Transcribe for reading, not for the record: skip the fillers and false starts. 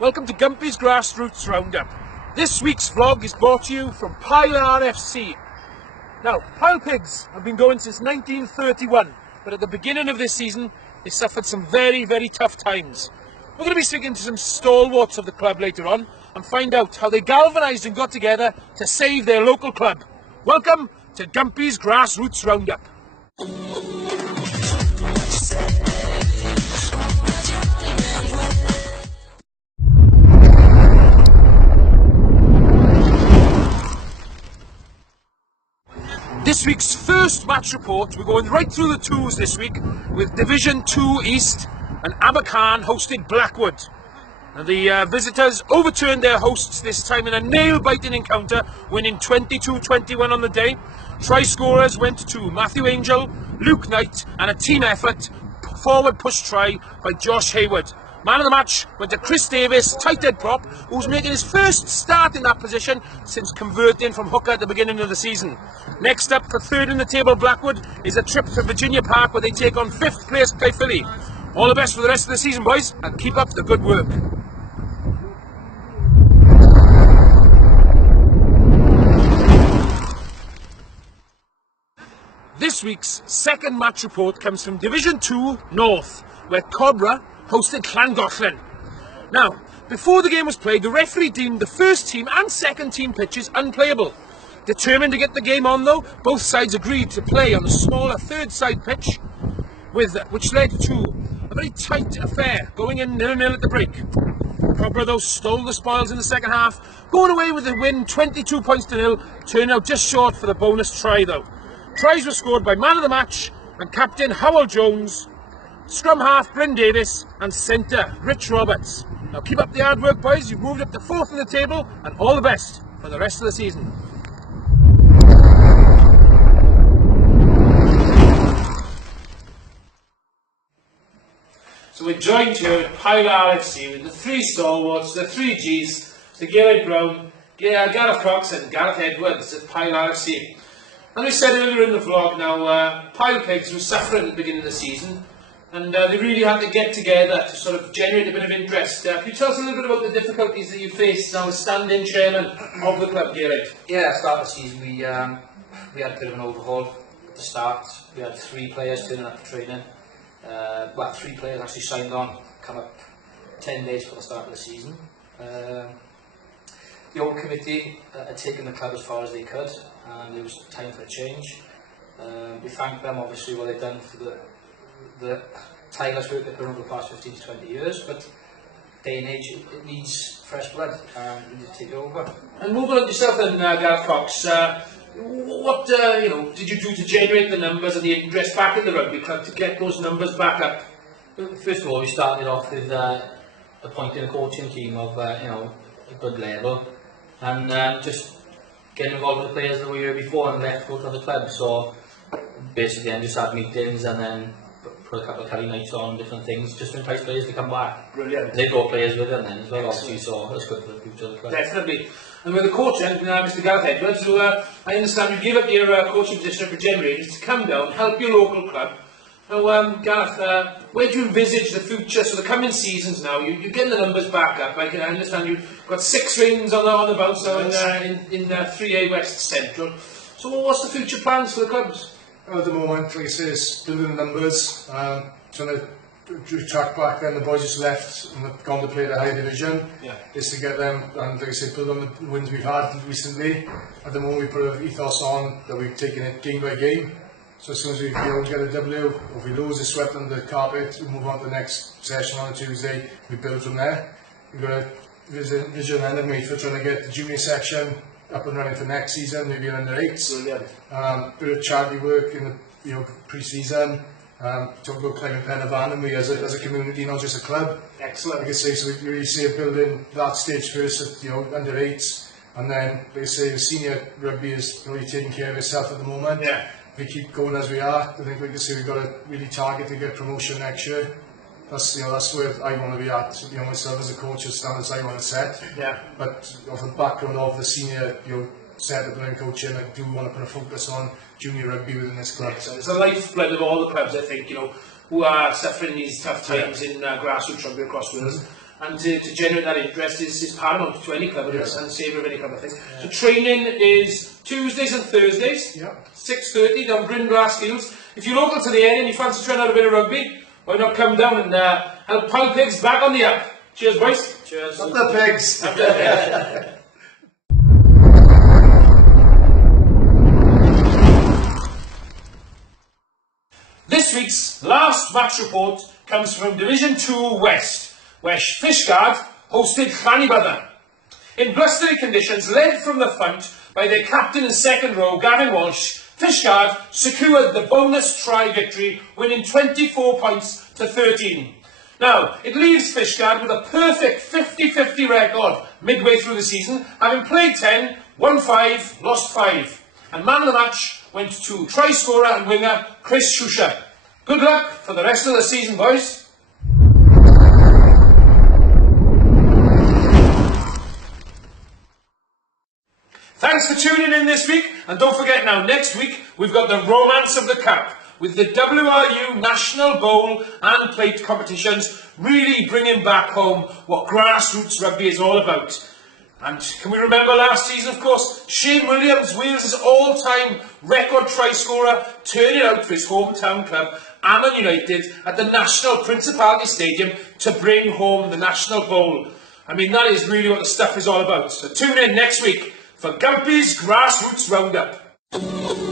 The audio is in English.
Welcome to Gumpy's Grassroots Roundup. This week's vlog is brought to you from Pyle RFC. Now, Pyle Pigs have been going since 1931, but at the beginning of this season, they suffered some very, very tough times. We're going to be speaking to some stalwarts of the club later on and find out how they galvanised and got together to save their local club. Welcome to Gumpy's Grassroots Roundup. This week's first match report, we're going right through the twos this week with Division 2 East and Abercarn hosted Blackwood. And the visitors overturned their hosts this time in a nail-biting encounter, winning 22-21 on the day. Try scorers went to Matthew Angel, Luke Knight, and a team effort forward push try by Josh Hayward. Man of the match went to Chris Davis, tight head prop, who's making his first start in that position since converting from hooker at the beginning of the season. Next up for third in the table Blackwood is a trip to Virginia Park where they take on 5th place Philly. All the best for the rest of the season, boys, and keep up the good work. This week's second match report comes from Division 2 North, where Cobra hosted Llangollen. Now, before the game was played, the referee deemed the first team and second team pitches unplayable. Determined to get the game on though, both sides agreed to play on the smaller third side pitch, which led to a very tight affair, going in 0-0 at the break. Cobra though stole the spoils in the second half, going away with the win 22 points to 0, turning out just short for the bonus try though. Tries were scored by man of the match and captain Howell Jones, scrum half Bryn Davis and centre Rich Roberts. Now keep up the hard work, boys. You've moved up to 4th in the table, and all the best for the rest of the season. So we're joined here at Pyle RFC with the 3 stalwarts, the 3 Gs, the Gareth Brown, Gareth Cox and Gareth Edwards at Pyle RFC. And we said earlier in the vlog now, Pyle Pigs were suffering at the beginning of the season, and they really had to get together to sort of generate a bit of interest. Can you tell us a little bit about the difficulties that you faced now as standing chairman of the club, Gareth? Yeah, at the start of the season we had a bit of an overhaul at the start. We had 3 players turning up for training. 3 players actually signed on, come up 10 days for the start of the season. The old committee had taken the club as far as they could, and it was time for a change. We thank them obviously what they've done for the tireless work they've done over the past 15 to 20 years, but day and age it needs fresh blood and we need to take it over. And moving on to yourself then, Gareth Cox, what did you do to generate the numbers and the interest back in the rugby club to get those numbers back up? First of all, we started off with appointing a coaching team of a good level, and just getting involved with the players that were here before and left to go to other clubs. So basically I just had meetings and then put a couple of curry nights on, different things, just to entice players to come back. Brilliant. They brought players with them then as well, obviously, so that's good for the future of the club. Definitely. And with the coach then, Mr. Gareth Edwards, who I understand you gave up your coaching position for Generators to come down, help your local club. Now, Gareth, where do you envisage the future? So the coming seasons now, you're getting the numbers back up. I understand you've got 6 rings on the bounce now in 3A West Central. So what's the future plans for the clubs? At the moment, like I say, it's building the numbers, trying to track back then the boys just left and have gone to play the higher division. Yeah. Is to get them, and like I say, build on the wins we've had recently. At the moment we put an ethos on that we've taken it game by game. So as soon as we get a W, or if we lose, it's swept under the carpet, we move on to the next session on a Tuesday, we build from there. We've got a vision enemy for trying to get the junior section up and running for next season, maybe an under 8s. Bit of charity work in the pre-season. Talk about climbing Pen and we as a community, not just a club. Excellent. Like I say, so we really see building that stage first at under 8s, and then like I say the senior rugby is really taking care of itself at the moment. Yeah. We keep going as we are. I think like I say we've got to really target to get promotion next year. That's where I want to be at. Myself as a coach, the standards I want to set. Yeah. But off the background of the senior, setup and coaching, I do want to put a focus on junior rugby within this club. So it's the lifeblood of all the clubs, I think, who are suffering these tough times in grassroots rugby across Wales. and to generate that interest is paramount to any club, and the savour of any club, I think. So training is Tuesdays and Thursdays, 6:30 down Greengrass Fields. If you're local to the area and you fancy trying out a bit of rugby, why not come down and help Pyle Pigs back on the up. Cheers, boys. Cheers. Up the pigs. Up the pigs. This week's last match report comes from Division 2 West, where Fishguard hosted Llanybyddan. In blustery conditions, led from the front by their captain and second row, Gavin Walsh, Fishguard secured the bonus try victory, winning 24 points to 13. Now, it leaves Fishguard with a perfect 50-50 record midway through the season, having played 10, won 5, lost 5. And man of the match went to try scorer and winger Chris Shusha. Good luck for the rest of the season, boys. Thanks for tuning in this week, and don't forget now, next week we've got the romance of the cup, with the WRU National Bowl and Plate competitions really bringing back home what grassroots rugby is all about. And can we remember last season, of course, Shane Williams, Wales' all-time record try scorer, turning out for his hometown club, Ammon United, at the National Principality Stadium to bring home the National Bowl. I mean, that is really what the stuff is all about. So tune in next week for Gumpy's Grassroots Roundup.